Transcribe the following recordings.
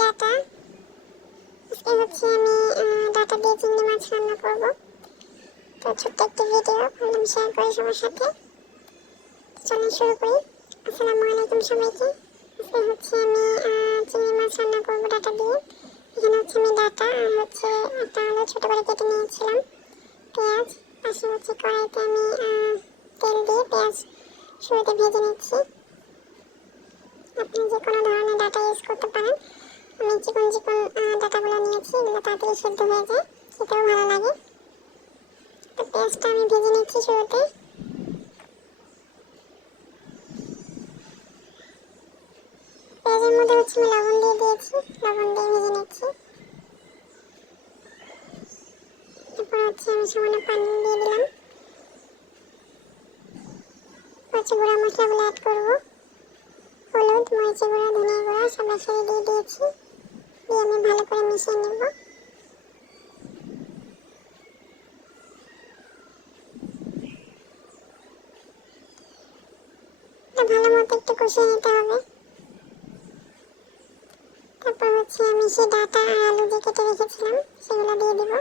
Data আজকে হচ্ছে আমি ডাটা দিয়ে চিংড়ি মাছ রান্না করব। তো ছোট্ট একটি ভিডিও ভাবলাম শেয়ার করি সবার সাথে। চলুন শুরু করি। আসসালামু আলাইকুম সবাইকে। আজকে হচ্ছে আমি চিংড়ি মাছ রান্না করব ডাটা দিয়ে। এখানে হচ্ছে আমি ডাটা আর হচ্ছে একটা আলু ছোটো করে কেটে নিয়েছিলাম। পেঁয়াজ, পাশে হচ্ছে কড়াইতে আমি তেল দিয়ে পেঁয়াজ শুরুতে ভেজে নিচ্ছি। আপনি যে কোনো ধরনের ডাটা ইউজ করতে পারেন। আমি চিকন চিকন ডাটাগুলো নিয়েছি, এগুলো তাড়াতাড়ি সেদ্ধ হয়ে যায় ভালো লাগে। তো আমি ভেজে নিচ্ছি শুরুতে। পেঁয়াজের মধ্যে হচ্ছে আমি লবণ দিয়ে দিয়েছি, লবণ দিয়ে ভেজে নিচ্ছি। এরপর হচ্ছে আমি সামান্য পানি দিয়ে দিলাম। হচ্ছে গুঁড়া মশলাগুলো অ্যাড করব। হলুদ, মরিচের গুঁড়া ধনিয়া গুঁড়া, সব একসাথে দিয়ে দিয়েছি। দিয়ে আমি ভালো করে মিশিয়ে নেব। ভালো মতো একটু কষিয়ে নিতে হবে। তারপর হচ্ছে আমি সেই ডাটা আর আলু যে কেটে রেখেছিলাম, সেগুলো দিয়ে দিব।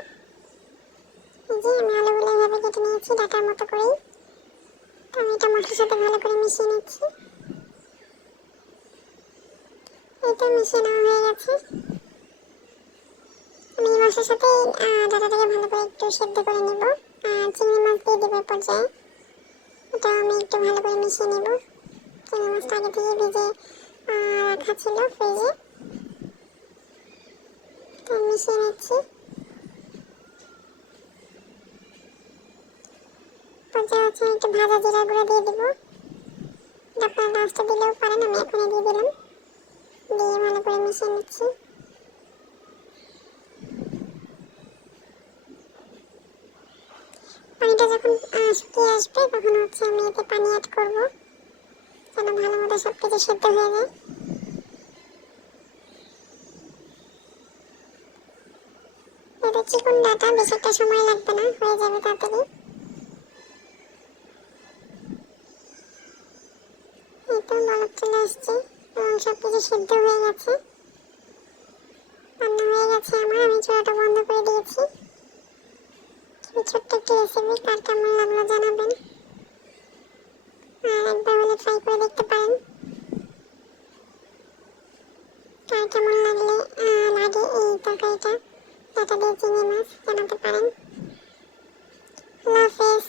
এই যে আমি আলুগুলো এভাবে কেটে নিয়েছি ডাটার মতো করেই। আমি এটা সাথে ভালো করে মিশিয়ে নিচ্ছি। এটা মিশিয়ে নেওয়া হয়ে গেছে। মশলার সাথে ডাটাটাকে ভালো করে একটু সেদ্ধ করে নেব। চিংড়ি মাছ দিয়ে দেবো পর্যায়ে। এটা আমি একটু ভালো করে মিশিয়ে নেব। চিংড়ি মাছটা আগে থেকে ভেজে রাখা ছিল ফ্রিজে তো মিশিয়ে নিচ্ছি। পর্যায়ে হচ্ছে একটু ভাজা জিরা গুঁড়ো দিয়ে দেবো। আপনারা লাস্টে দিলেও পারেন আমি এখনই দিয়ে দিলাম। দিয়ে ভালো করে মিশিয়ে নিচ্ছি। পানিটা যখন শুকিয়ে আসবে, তখন হচ্ছে আমি এতে পানি অ্যাড করব। যেন ভালো মতো সব কিছু সেদ্ধ হয়ে যায়। এটা চিকন ডাটা বেশি একটা সময় লাগবে না, হয়ে যাবে তাড়াতাড়ি। এই তো, বলক চলে আসছে, এবং সব কিছু সিদ্ধ হয়ে গেছে। টিএসএমি কার কেমন লাগল জানাবেন? আর একবার হলে ট্রাই করে দেখতে পারেন। কার কেমন লাগলে? লাগে এই তরকারিটা যেটা দিয়ে চিংড়ি মাছ জানাতে পারেন। লাফেস